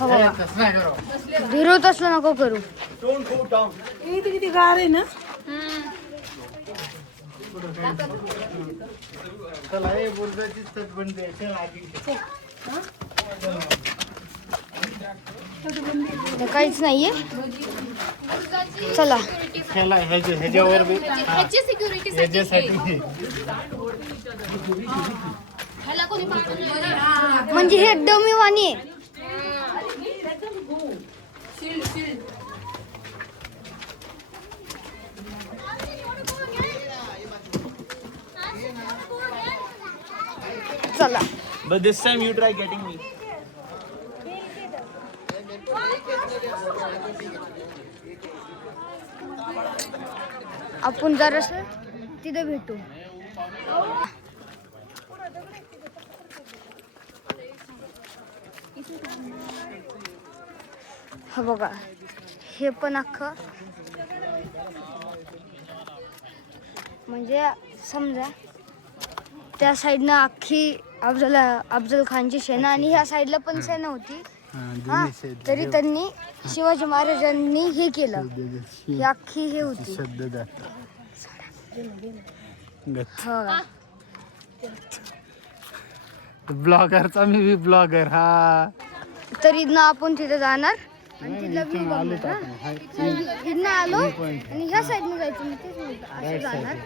हो बाबा धीरू तसलं नको करू. किती गार आहे ना. चला हे बोलण्याची तटबंदी आहे. चल आधी काहीच नाहीये. चला चला ह्याच्यावर बी ह्याच्यासाठी म्हणजे हे डमी वाणी आहे. चला But this time you try getting me. आपण जरास तिथे भेटू. हा बघा हे पण अख्खं म्हणजे समजा त्या साईडनं अख्खी अफजल खानची सेना आणि ह्या साईडला पण सेना होती. हा तरी त्यांनी शिवाजी महाराजांनी हे केलं. ही अख्खी हे होती. हा ब्लॉगरचा मी बी ब्लॉगर हा. तरी ना आपण तिथे जाणार आणि तिथला व्ह्यू बघणार. इथनं आलो आणि ह्या साईडने जायचं. मी तेच म्हणतो असं जाणार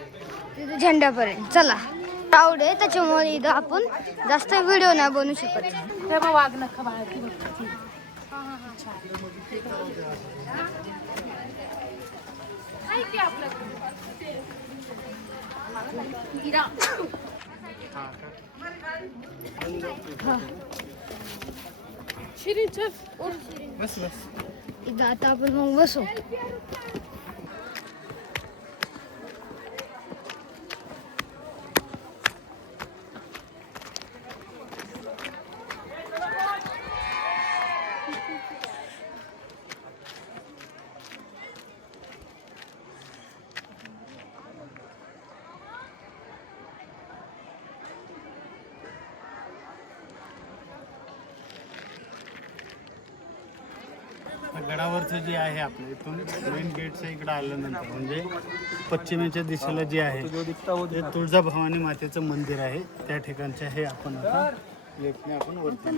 तिथे झेंड्यापर्यंत. चला क्राऊड आहे त्याच्यामुळे इथं आपण जास्त व्हिडिओ नाही बनवू शकत. वाघ नका बाळा. बस बस. इथं आता आपण मग बसू. गडावरचं जे आहे आपलं इथून मेन गेटच्या इकडे आल्यानंतर म्हणजे पश्चिमेच्या दिशेला जे आहे ते तुळजाभवानी मातेचं मंदिर आहे. त्या ठिकाणचे हे आपण आता लेफ्टने आपण वरती